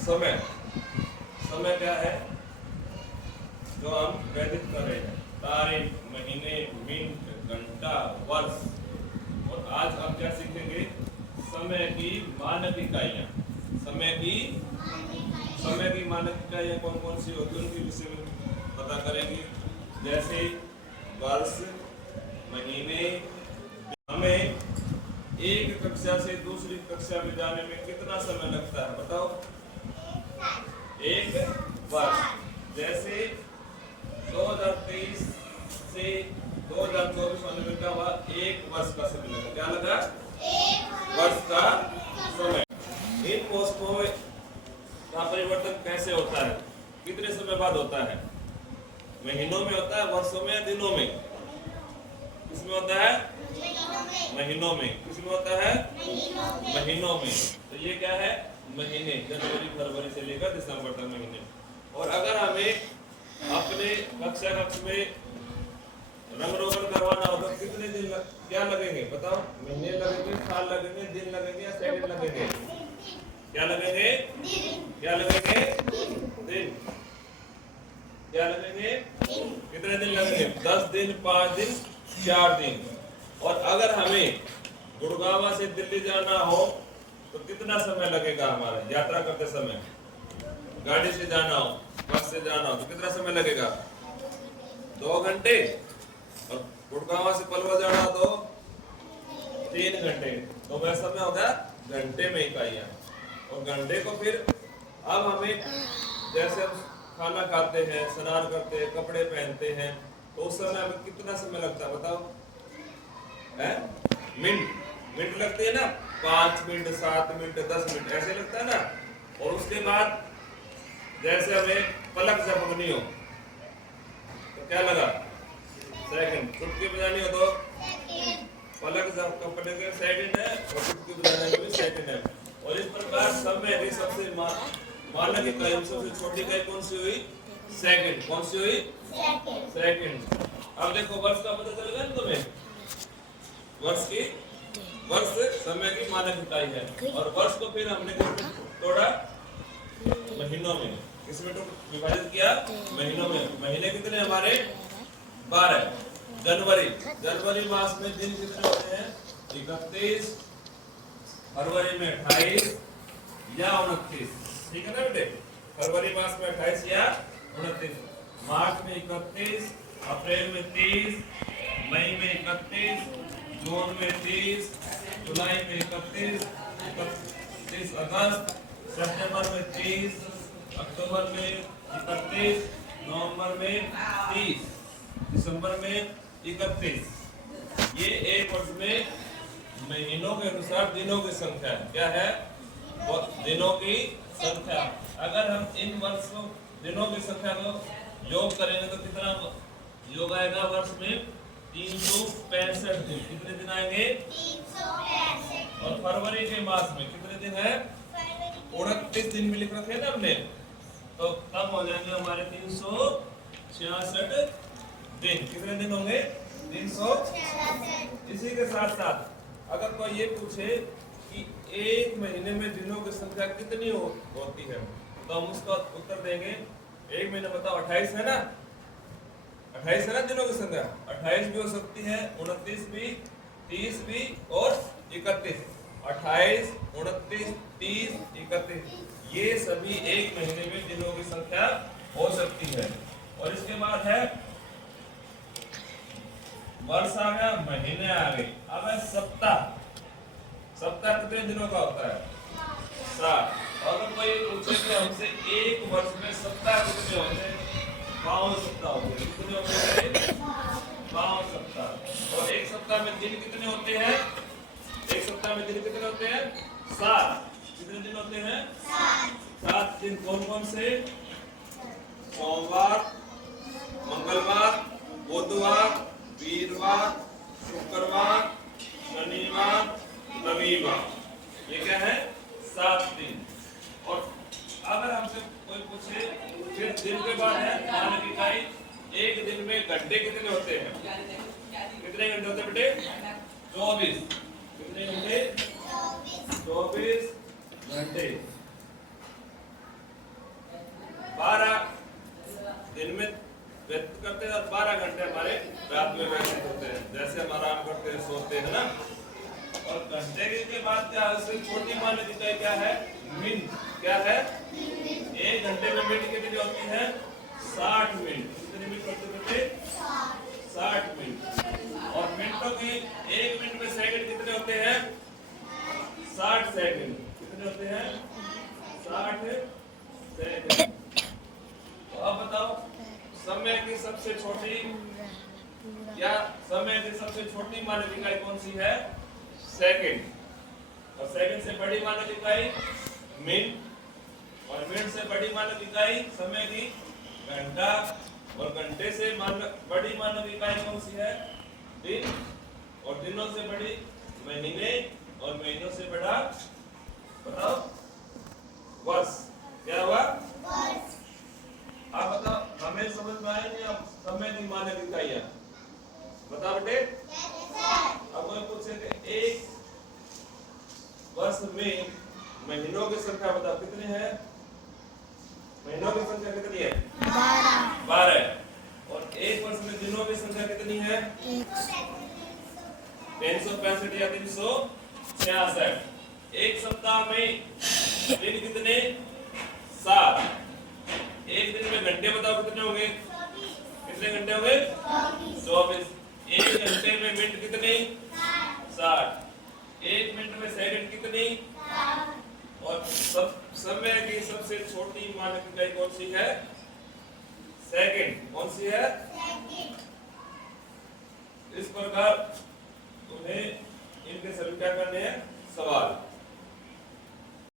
समय समय क्या है जो हम व्यतीत कर रहे हैं, तारीख, महीने, मिनट, घंटा, वर्ष। और आज हम क्या सीखेंगे, समय की मानक इकाइयां। समय की मानक इकाइयां कौन कौन सी होती है उनके विषय में पता करेंगे। जैसे वर्ष, महीने। हमें एक कक्षा से दूसरी कक्षा में जाने में कितना समय लगता है बताओ? एक वर्ष। जैसे 2023 से 2024 होने में क्या हुआ, एक वर्ष का समय लगा। क्या लगा? वर्ष का समय। इन पोस्टों का परिवर्तन कैसे होता है, कितने समय बाद होता है? महीनों में होता है, वर्षों में या दिनों में? किसमें होता है? महीनों में। किसमें होता है? महीनों में। तो ये क्या है? महीने, जनवरी फरवरी से लेकर दिसंबर तक महीने। और अगर हमें अपने कक्ष में रंग रोगन करवाना हो तो कितने दिन क्या लगेंगे बताओ? महीने लगेंगे, साल लगेंगे, दिन लगेंगे या सेकंड लगेंगे? क्या लगेंगे? क्या लगेंगे? दिन। क्या लगेंगे? कितने दिन लगेंगे? 10 दिन, 5 दिन, 4 दिन। और अगर हमें गुड़गांव से दिल्ली जाना हो तो कितना समय लगेगा? हमारा यात्रा करते समय गाड़ी से जाना हो, बस से जाना हो तो कितना समय लगेगा? 2 घंटे। और गुड़गांव से पलवल जाना हो तो 3 घंटे। तो वह समय होगा घंटे में इकाइयां। और घंटे को फिर अब हमें जैसे हम खाना खाते हैं, स्नान करते हैं, कपड़े पहनते हैं, तो उस समय हमें कितना समय लगता है बताओ? मिनट लगते हैं ना, 5 मिनट, 7 मिनट, 10 मिनट ऐसे लगता है ना। और उसके बाद जैसे हमें पलक झपकनी हो तो क्या लगा? सेकंड। चुटकी बजानी हो तो पलक झपकने के सेकंड है और चुटकी बजाने के भी सेकंड है। और इस प्रकार समय की सबसे मानक इकाई, सबसे छोटी इकाई कौन सी हुई? सेकंड। कौन सी हुई? सेकंड। अब देखो वर्ष का पता चलेगा ना तुम्हें? वर्ष समय की मानक इकाई है। और वर्ष को फिर हमने तोड़ा महीनों में। किसमें विभाजित किया? महीनों में। महीने कितने हमारे? 12। जनवरी मास में दिन कितने होते हैं? 31, फरवरी में 28 या 29। ठीक है ना बेटे? फरवरी मास में 28 या 29, मार्च में 31, अप्रैल में 30, मई में 31, जून में 30, जुलाई में 31, 31 अगस्त, सितंबर में 30, अक्टूबर में 31, नवंबर में 30, दिसंबर में 31। ये एक वर्ष में महीनों के अनुसार दिनों की संख्या है। क्या है? दिनों की संख्या। अगर हम इन वर्षों दिनों की संख्या को योग करेंगे तो कितना योग आएगा? वर्ष में 365 दिन। कितने दिन आएंगे? 365। और फरवरी के मास में कितने दिन है? 29 दिन में लिख रखे हैं ना हमने, तो तब हो जाएंगे हमारे 366 दिन। कितने दिन होंगे? 366। इसी के साथ साथ अगर कोई ये पूछे कि एक महीने में दिनों की संख्या कितनी होती है तो हम उसका उत्तर देंगे, एक महीने बताओ 28 है ना? 28 है ना दिनों की संख्या? 28 भी हो सकती है, 29 भी, 30 भी और 31। 28, 29, 30, 31 ये सभी एक महीने में दिनों की संख्या हो सकती है। और इसके बाद है वर्ष आ गया, महीने आ गए। अब है सप्ताह। सप्ताह कितने दिनों का होता है? 7। अगर कोई पूछे कि हमसे एक वर्ष में सप्ताह कितने होते हैं? 52 सप्ताह होते हैं। कितने होते हैं? 52 सप्ताह। और एक सप्ताह में दिन कितने होते हैं? एक सप्ताह में दिन कितने होते हैं? 7। कितने दिन होते हैं? 7 दिन। कौन कौन से? सोमवार, मंगलवार, बुधवार, वीरवार, शुक्रवार, शनिवार, रविवार। ये क्या है? 7 दिन। और अगर हमसे कोई पूछे फिर दिन के बाद है मानक इकाई, एक दिन में घंटे कितने होते हैं? कितने घंटे होते हैं बेटे? 24। कितने घंटे? 24 घंटे। क्या है? 1 घंटे में मिनट कितनी होती है? 60 मिनट। कितने मिनट होते थे? 60 मिनट। और मिनटों की 1 मिनट में सेकंड कितने होते हैं? 60 सेकंड। कितने होते हैं? 60 सेकंड। तो अब बताओ समय की सबसे छोटी या समय की सबसे छोटी मानक इकाई कौन सी है? सेकंड। और सेकंड से बड़ी मानक इकाई मिनट, और मिनट से बड़ी मानक इकाई समय की घंटा, और घंटे से बड़ी मानक इकाई कौन सी है? दिन, और दिनों से बड़ी महीने, और महीनों से बड़ा बताओ वर्ष। क्या हुआ? वर्ष। आप बताओ हमें समझ में आया नहीं? अब समय की मानक इकाइयां बताओ बेटे। अब कोई पूछे कि एक वर्ष में महीनों की संख्या बताओ कितनी है? महीनों की संख्या कितनी है? 12। और एक वर्ष में दिनों की संख्या कितनी है? 365 या 366। एक सप्ताह में दिन कितने? 7। एक दिन में घंटे बताओ कितने होंगे? कितने घंटे होंगे? 24। एक घंटे में मिनट कितनी? 60। एक मिनट में सेकंड कितनी? और समय की सबसे छोटी मानक इकाई कौन सी है? सेकंड। कौन सी है? इस प्रकार तुम्हें इनके सभी क्या करने हैं? सवाल।